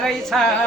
चाहिँ सकिन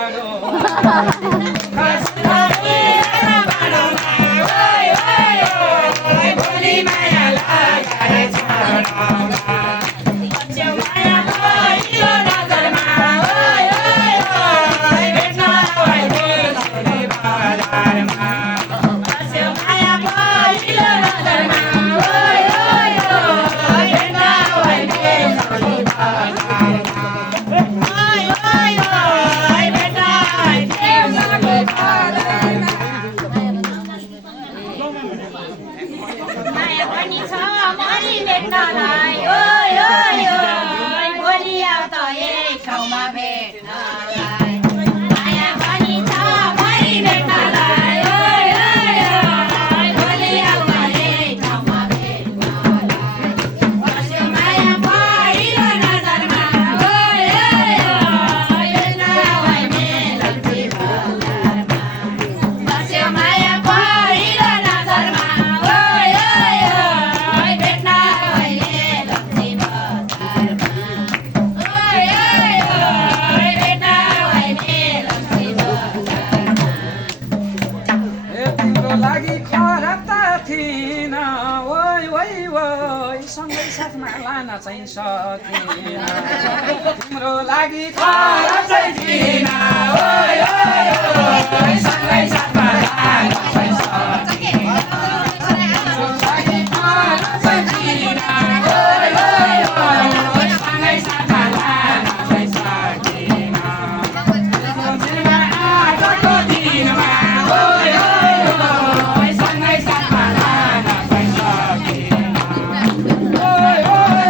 तिम्रो लागि खरा चाहिँ थिएन ओइ ओइ ओइ सँगै साथमा लान चाहिँ सकिन तिम्रो लागि खरा चाहिँ थिएन ओइ ओइ ओइ सँगै साथमा लान चाहिँ सकिन तिम्रो आजको दिनमा ओइ ओइ ओइ सँगै साथमा लान चाहिँ सकिन ओइ ओइ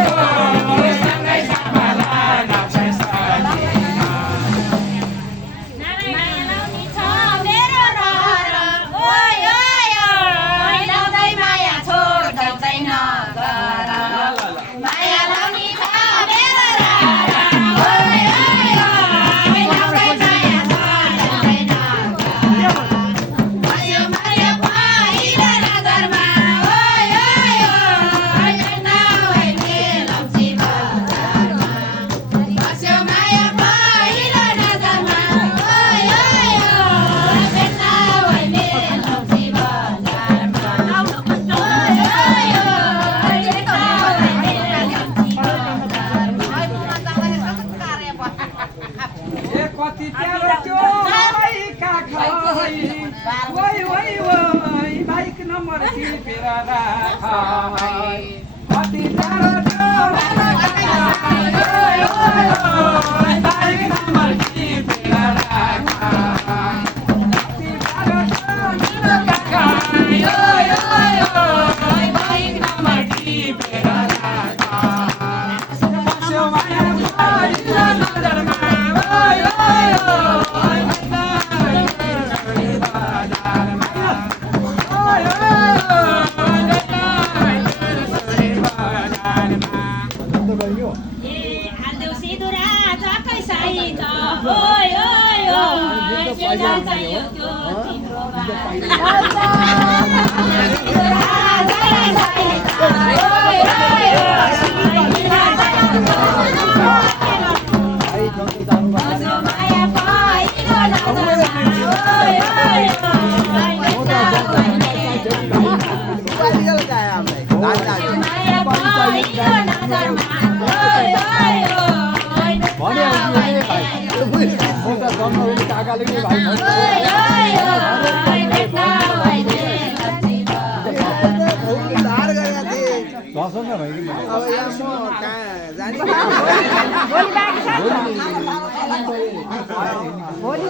भोलि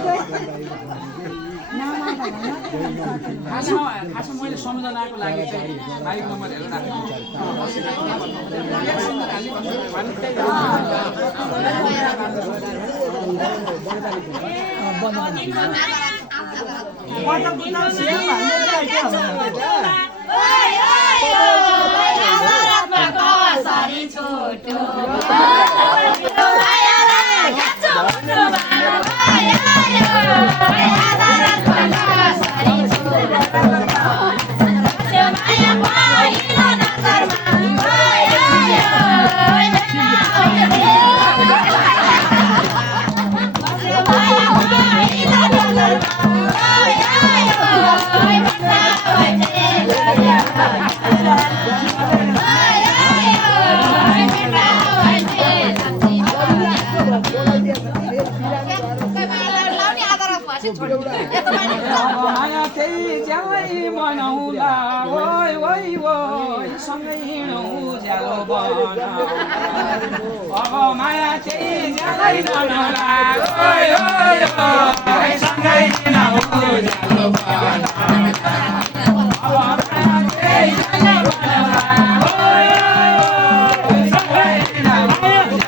खासमा मैले सम्झनाको लागि चाहिँ माइक नम्बर हेरेर राखेको माया त्यही ज्यालै मनाउला ओइ ओइ ओइ सँगै हिँडौँ उज्यालो बन अब माया त्यही ज्यालै मनाउला ओइ ओइ ओइ सँगै हिँडौँ उज्यालो बन अब माया त्यही ज्यालै मनाउला ओइ ओइ सँगै हिँडौँ उज्यालो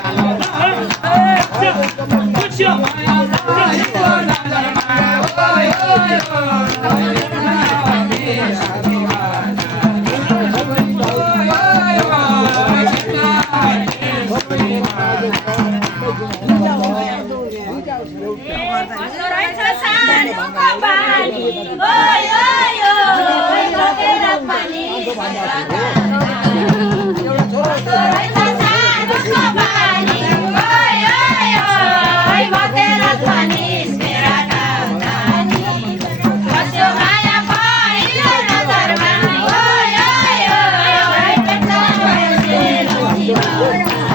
Oh,